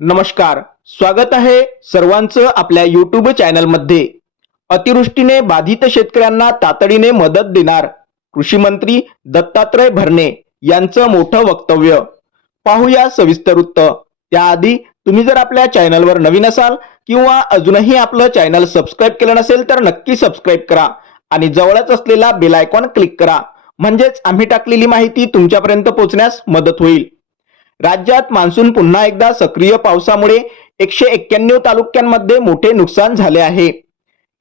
नमस्कार स्वागत आहे सर्वांचं आपल्या युट्यूब चॅनलमध्ये अतिवृष्टीने बाधित शेतकऱ्यांना तातडीने मदत देणार कृषी मंत्री दत्तात्रय भरणे यांचं मोठं वक्तव्य. पाहूया सविस्तर वृत्त त्याआधी तुम्ही जर आपल्या चॅनलवर नवीन असाल किंवा अजूनही आपलं चॅनल सबस्क्राईब केलं नसेल तर नक्की सबस्क्राईब करा आणि जवळच असलेला बेल आयकॉन क्लिक करा. म्हणजेच आम्ही टाकलेली माहिती तुमच्यापर्यंत पोहोचण्यास मदत होईल. राज्यात मान्सून पुन्हा एकदा सक्रिय पावसामुळे एकशे एक्क्याण्णव तालुक्यांमध्ये मोठे नुकसान झाले आहे.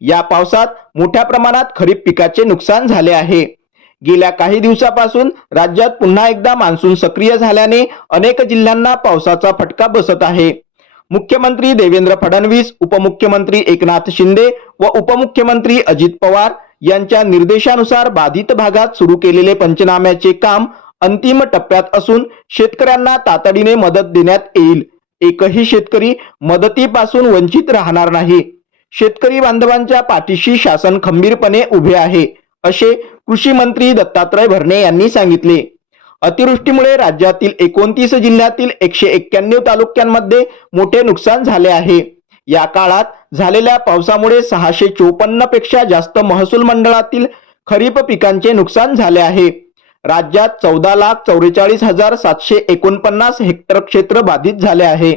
या पावसात मोठ्या प्रमाणात खरीप पिकाचे नुकसान झाले आहे. गेल्या काही दिवसापासून राज्यात पुन्हा एकदा मान्सून सक्रिय झाल्याने अनेक जिल्ह्यांना पावसाचा फटका बसत आहे. मुख्यमंत्री देवेंद्र फडणवीस उपमुख्यमंत्री एकनाथ शिंदे व उपमुख्यमंत्री अजित पवार यांच्या निर्देशानुसार बाधित भागात सुरू केलेले पंचनाम्याचे काम अंतिम टप्प्यात असून शेतकऱ्यांना तातडीने मदत देण्यात येईल. एकही शेतकरी मदतीपासून वंचित राहणार नाही. शेतकरी बांधवांच्या पाठीशी शासन खंबीरपणे उभे आहे असे कृषी मंत्री दत्तात्रय भरणे यांनी सांगितले. अतिवृष्टीमुळे राज्यातील एकोणतीस जिल्ह्यातील एकशे एक्क्याण्णव तालुक्यांमध्ये मोठे नुकसान झाले आहे. या काळात झालेल्या पावसामुळे सहाशे चोपन्नपेक्षा जास्त महसूल मंडळातील खरीप पिकांचे नुकसान झाले आहे. राज्यात चौदा लाख चौवेचाळीस हजार सातशे एकोणपन्नास हेक्टर क्षेत्र बाधित झाले आहे.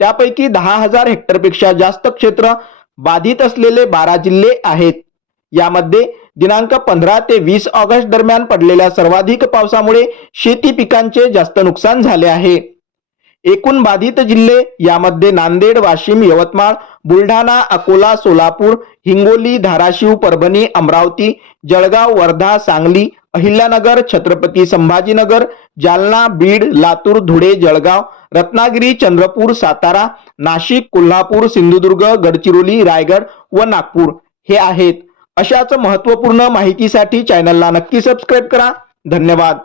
त्यापैकी दहा हजार हेक्टरपेक्षा जास्त क्षेत्र बाधित असलेले बारा जिल्हे आहेत. यामध्ये दिनांक पंधरा ते वीस ऑगस्ट दरम्यान पडलेल्या सर्वाधिक पावसामुळे शेती पिकांचे जास्त नुकसान झाले आहे. एकूण बाधित जिल्हे यामध्ये नांदेड वाशिम यवतमाळ बुलढाणा अकोला सोलापूर हिंगोली धाराशिव परभणी अमरावती जळगाव वर्धा सांगली अहिल्यानगर छत्रपती संभाजीनगर जालना बीड लातूर धुळे जळगाव रत्नागिरी चंद्रपूर सातारा नाशिक कोल्हापूर सिंधुदुर्ग गडचिरोली रायगड व नागपूर हे आहेत. अशाच महत्त्वपूर्ण माहितीसाठी चॅनलला नक्की सबस्क्राईब करा. धन्यवाद.